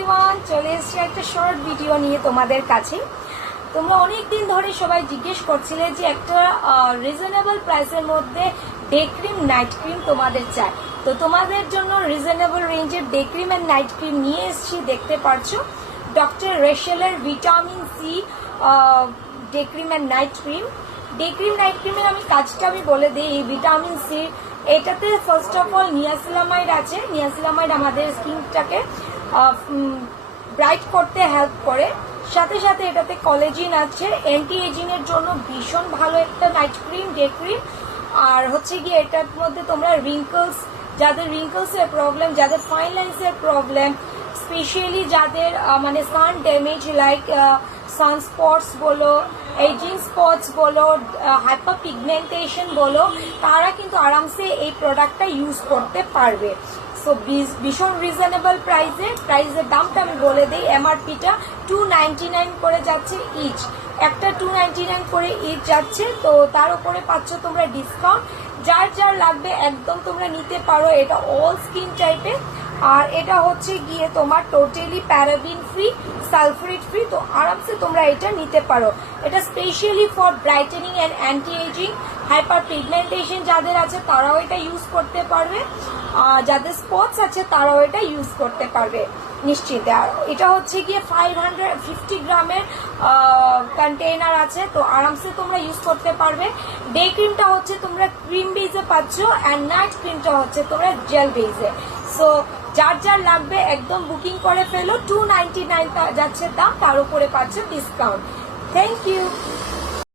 Everyone, চলে এসেছি একটা শর্ট ভিডিও নিয়ে তোমাদের কাছে। তোমরা অনেক দিন ধরে সবাই জিজ্ঞেস করছিলে যে একটা রিজনেবল প্রাইসের মধ্যে ডে ক্রিম নাইট ক্রিম তোমাদের চাই। তো তোমাদের জন্য রিজনেবল রেঞ্জের day cream and night cream নিয়ে এসেছি। দেখতে পাচ্ছ ডক্টর রেশেলের vitamin C day cream and night cream. Day cream night ক্রিমের কাজটা আমি বলে দিই। এই ভিটামিন সি এটাতে ফার্স্ট অফ অল নিয়াসিলামাইড আছে। নিয়াসিলামাইড আমাদের স্কিনটাকে ব্রাইট করতে হেল্প করে, সাথে সাথে এটাতে কলেজিন আছে, অ্যান্টি এজিং এর জন্য ভীষণ ভালো একটা নাইট ক্রিম, ডে ক্রিম। আর হচ্ছে গিয়ে এটার মধ্যে তোমরা রিঙ্কলস, যাদের রিঙ্কলস এর প্রবলেম, যাদের ফাইন লাইন্স এর প্রবলেম, স্পেশালি যাদের মানে সান ড্যামেজ লাইক সানস্পটস বলো, এজিং স্পটস বলো, হাইপার পিগমেন্টেশন বলো, তারা কিন্তু আরামসে এই প্রোডাক্টটা ইউজ করতে পারবে। সো ভীষণ রিজনেবল প্রাইসের দামটা আমি বলে দিই। এমআরপিটা 299 করে যাচ্ছে ইচ, একটা 299 করে ইচ যাচ্ছে। তো তার উপরে পাচ্ছ তোমরা ডিসকাউন্ট। যার যার লাগবে একদম তোমরা নিতে পারো। এটা অল স্কিন টাইপের, আর এটা হচ্ছে গিয়ে তোমার totally paraben free, sulphate free. তো আরামসে তোমরা এটা নিতে পারো। এটা specially for brightening and anti ageing, hyperpigmentation যাদের আছে তারাও এটা ইউজ করতে পারবে, যাদের স্পটস আছে তারাও এটা ইউজ করতে পারবে নিশ্চিন্তে। আর এটা হচ্ছে গিয়ে 550 গ্রামের কন্টেইনার আছে, তো আরামসে তোমরা ইউজ করতে পারবে। ডে ক্রিমটা হচ্ছে তোমরা ক্রিম বেজে পাচ্ছ, অ্যান্ড নাইট ক্রিমটা হচ্ছে তোমরা জেল বেজে। সো যার যার লাগবে একদম বুকিং করে ফেলো। 299 যাচ্ছে দাম, তার উপরে পাচ্ছ ডিসকাউন্ট। Thank you.